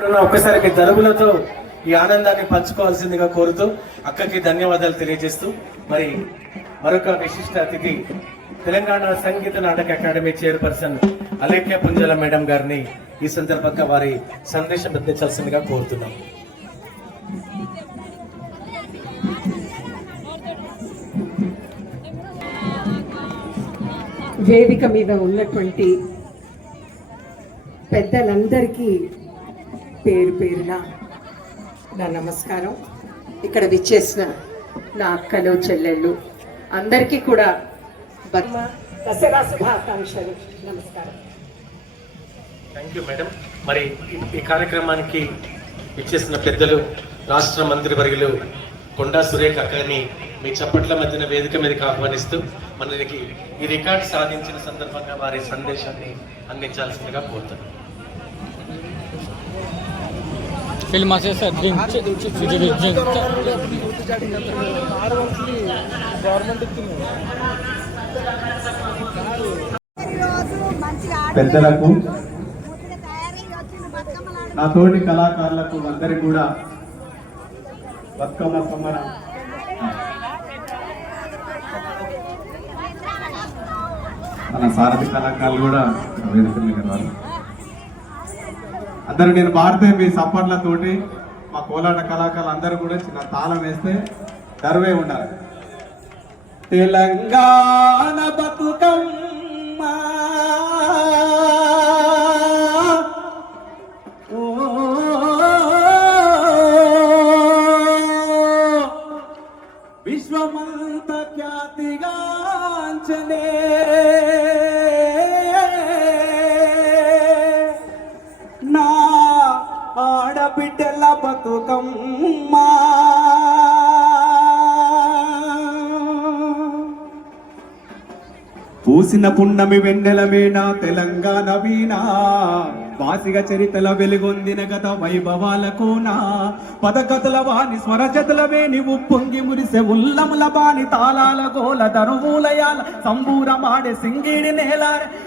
ఒక్కసారి మీ దరువులతో ఈ ఆనందాన్ని పంచుకోవాల్సిందిగా కోరుతూ అక్కకి ధన్యవాదాలు తెలియజేస్తూ మరి మరొక విశిష్ట అతిథి Telangana Sangeet Natak academy chairperson Alekhya పుంజల madam గారిని ఈ సందర్భంగా వారి సందేశం అందించాల్సిందిగా కోరుతున్నాం. వేదిక మీద ఉన్నటువంటి పెద్దలందరికీ పేరు పేరున నా నమస్కారం. ఇక్కడ విచ్చేసిన నా అక్కలు చెల్లెళ్ళు అందరికీ కూడా దసరా శుభాకాంక్షలు. నమస్కారం. Thank you madam. మరి ఈ కార్యక్రమానికి విచ్చేసిన పెద్దలు రాష్ట్ర మంత్రివర్యులు కొండా సురేఖ అక్కని మీ చప్పట్ల మధ్యన వేదిక మీదకి ఆహ్వానిస్తూ మనకి ఈ రికార్డ్ సాధించిన సందర్భంగా వారి సందేశాన్ని అందించాల్సిందిగా కోరుతాను. పెద్దలకు, నా తోటి కళాకారులకు అందరికీ కూడా బతుకమ్మ సంబరం మన సారథి కళాకారులు కూడా అందరూ నేను పాడితే మీ సప్పట్లతోటి మా కోలాట కళాకారులు అందరూ కూడా చిన్న తాళం వేస్తే దర్వే ఉండాలి. తెలంగాణ బతుకమ్మ విశ్వమంత ఖ్యాతిగాంచనే నా ఆడబిడ్డల బతుకమ్మ పూసిన పున్నమి వెన్నెల వీణ తెలంగాణ వీణ వాసిగ చరితల వెలుగొందిన గత వైభవాలకోనా పదకథల వాణి స్వరజతుల వేణి ఉప్పొంగి మురిసె ఉల్లముల బాని తాళాల గోల ధనుమూలయాల సంబూరమాడే సింగిడి నేల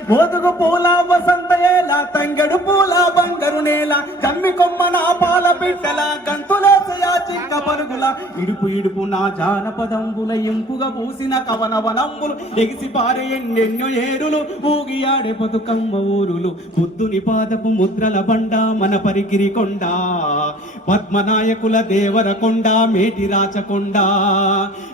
మోదుగు పూల వసంత ఏల తంగెడు పూల బంగరు నేల కమ్మి కొమ్మన పాల బిడ్డల గంతులేసయా చిక్క పరుగుల ఇడుపు ఇడుపు నా జానపదంబుల ఇంపుగా పూసిన కవన వనంబులు ఎగిసి పారే ఎన్నెన్నో ఏరులు ఊగి ఆడే బతుకమ్మ ఊరులు బుద్ధుని పాదపు ముద్రల బండ మన పరిగిరి కొండ పద్మనాయకుల దేవర కొండ మేటి రాచకొండ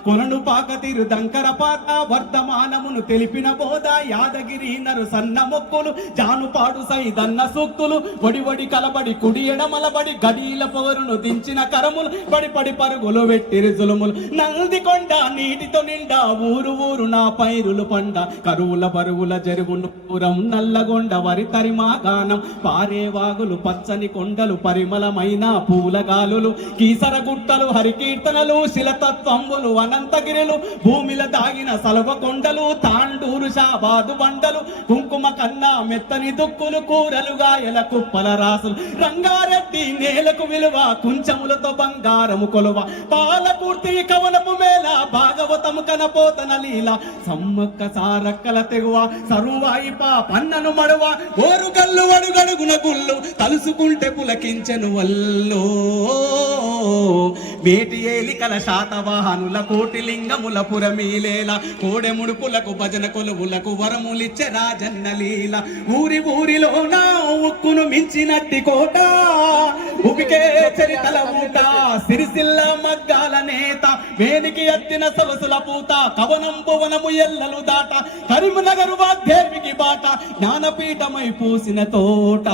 కొలను పాకతిరు దంకర పాత వర్ధమానమును తెలిపిన బోధ యాదగిరి నరు సన్న మొక్కులు జానుపాడు సైదన్న సూక్తులు వడి వడి కలబడి కుడి ఎడమలబడి గడీల పొగరును దించిన కరములు పడి పడి పరుగులు వెట్టిరి జులుములు నంది కొండ నీటితో నిండా ఊరు ఊరు నా పైరులు పండ కరువుల బరువుల జరుగును పురం నల్లగొండ వరి తరిమా గానం పారే వాగులు పచ్చని కొండలు పరిమళమైన పూలగాలులు కీసర గుట్టలు హరికీర్తనలు శిలతత్వంబులు అనంతగిరులు భూమిల దాగిన సలవ కొండలు తాండూరు షాబాదు బండలు కుంకుమ కన్నా మెత్తని దుక్కులు కూరలు గాయల కుప్పల రాసులు రంగారెడ్డి నేలకు విలువ కుంచములతో బంగారము కొలువ పాలపూర్తి కవనపు మేళ భాగవతము కనపోతన లీల సమ్మక్క సారక్కల తెగువ సరువాయి పన్నను మడువ ఓరుగల్లు అడుగడుగున గుళ్ళు తలుసుకుంటే పులకించెను వల్లో వేటి ఏలికల శాతవాహనుల కోటి లింగముల పురమీలేల కోడెముడుపులకు భజన కొలువులకు వరములిచ్చే రాజన్న లీల ఊరి ఊరిలో నా ఉక్కును మించినట్టి కోట ఉపికే చరితల ఊట సిరిసిల్ల మగ్గాల నేత వేనికి ఎత్తిన సొగసుల పూత కవనం భువనము ఎల్లలు దాట కరీంనగర్ వాగ్దేవికి బాట జ్ఞానపీఠమై పూసిన తోట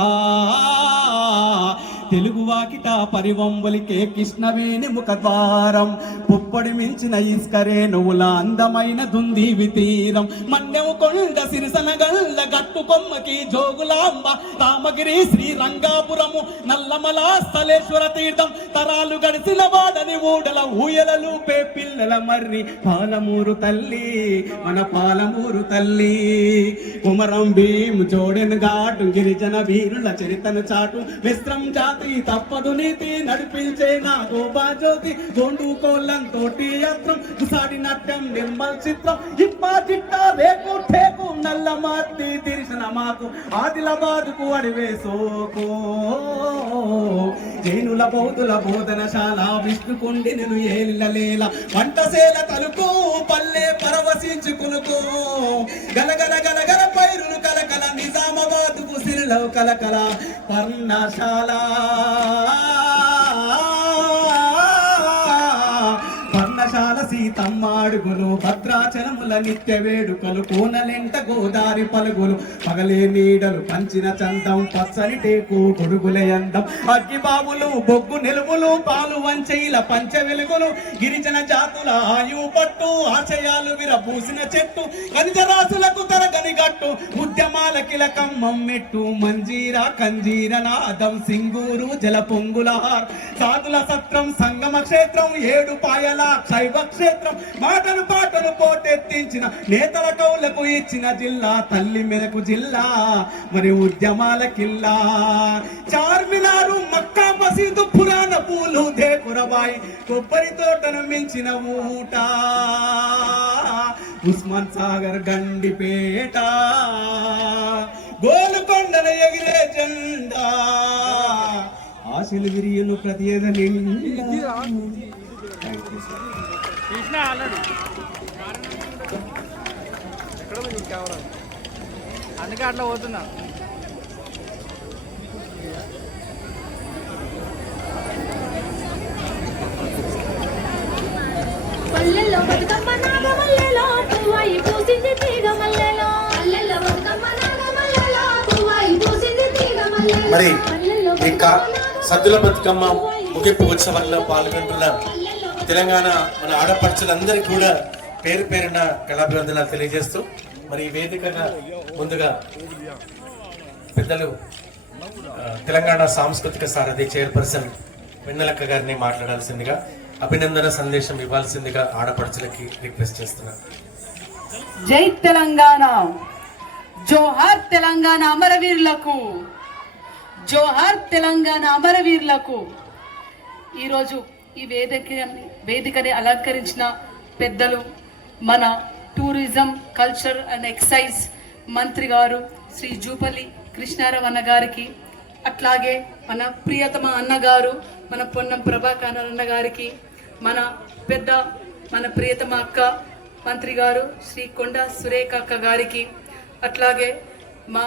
తెలుగు వాకిట పరివంబలికే కృష్ణవేణి ముఖద్వారం పుప్పడి మించిన ఇస్కరే నువ్వుల అందమైన దుందీవి తీరం మన్నెవు కొండ సిరిసనగల్ల గట్టు కొమ్మకి జోగులాంబ రామగిరి శ్రీరంగాపురము నల్లమల స్థలేశ్వర తీర్థం తరాలు గడిచిన వాడని ఊడల ఊయలలు పే పిల్లల మర్రి పాలమూరు తల్లి మన పాలమూరు తల్లి కుమరం భీం జోడెన్ ఘాటు గిరిజన వీరుల చరితను చాటు మిశ్రం జాతి తప్పదు నీతి నడిపించే నా గోపా జ్యోతి గోండు కోళ్ళంతోటి యాత్రం కుసాడి నాట్యం నిర్మల్ చిత్రం ఇప్పా చిట్ట రేపు ఠేకు నల్ల మార్తి తీర్చిన మాకు ఆదిలాబాద్కు అడివే సోకో జైనుల బౌద్ధుల బోధనశాల విష్ణుకుండి నేను ఏలిలలేల వంటసేల తలుపు పల్లె పరవశించుకునుకో గలగల గలగల పైరులు కలకల నిజామాబాదుకు సిరిలవు కలకల పర్ణశాల పర్ణశాల సీతమ్మ అడుగులు భద్రాచలముల నిత్య వేడుకలు కోనలెంట గోదారి పలుగులు పగలే నీడలు పంచిన చందం పచ్చని టేకు గొడుగుల అందం అగ్గిబాబులు బొగ్గు నిలువులు పాలు వంచైల పంచ వెలుగులు గిరిజన జాతుల ఆయు పట్టు ఆశయాలు విరబూసిన చెట్టు ఖనిజరాశులకు తరగని గట్టు ఉద్యమాల కిలకమ్మం మెట్టు మంజీరా కంజీర నాదం సింగూరు జల పొంగులహార్ సాధుల సత్రం సంగమ క్షేత్రం ఏడు పాయల శైవ క్షేత్రం మాటలు పాటలు పోటెత్తించిన నేతల కౌలకు ఇచ్చిన జిల్లా తల్లి మెరకు జిల్లా మరి ఉద్యమాల కిల్లా చార్మినారు మక్కా మసీదు పురాణ పూలు దేపురబాయి కొబ్బరి తోటను మించిన ఊట ఉస్మాన్ సాగర్ గండిపేట గోలుకొండల ఎగిరే జెండా ఆశలు విరియను ప్రతి నిండా. Thank you, sir. అందుకే అట్లా పోతున్నా. పల్లెల్లో బతుకమ్మ నాగమల్లెలో పువ్వాయి పూసింది తీగ మల్లెలో పల్లెల్లో బతుకమ్మ నాగమల్లెలో పువ్వాయి పూసింది తీగ మల్లెలో మరి ఇంకా సద్దుల బతుకమ్మ ముగింపు ఉత్సవాల్లో పాల్గొంటున్న తెలంగాణ మన ఆడపడుచులందరికీ కూడా పేరు పేరున కళాభివందనాలు తెలియజేస్తూ మరి ఈ వేదికగా ముందుగా పెద్దలు తెలంగాణ సాంస్కృతిక సారథి చైర్పర్సన్ వెన్నెలక్క గారిని మాట్లాడాల్సిందిగా అభినందన సందేశం ఇవ్వాల్సిందిగా ఆడపడుచులకి రిక్వెస్ట్ చేస్తున్నాను. జై తెలంగాణ, జోహార్ తెలంగాణ అమరవీరులకు, జోహార్ తెలంగాణ అమరవీరులకు. ఈరోజు ఈ వేదికని అలంకరించిన పెద్దలు మన టూరిజం కల్చర్ అండ్ ఎక్సైజ్ మంత్రి గారు శ్రీ జూపల్లి కృష్ణారావు అన్న గారికి, అట్లాగే మన ప్రియతమ అన్నగారు మన పొన్నం ప్రభాకర్ అన్న గారికి, మన ప్రియతమ అక్క మంత్రి గారు శ్రీ కొండా సురేఖ అక్క గారికి, అట్లాగే మా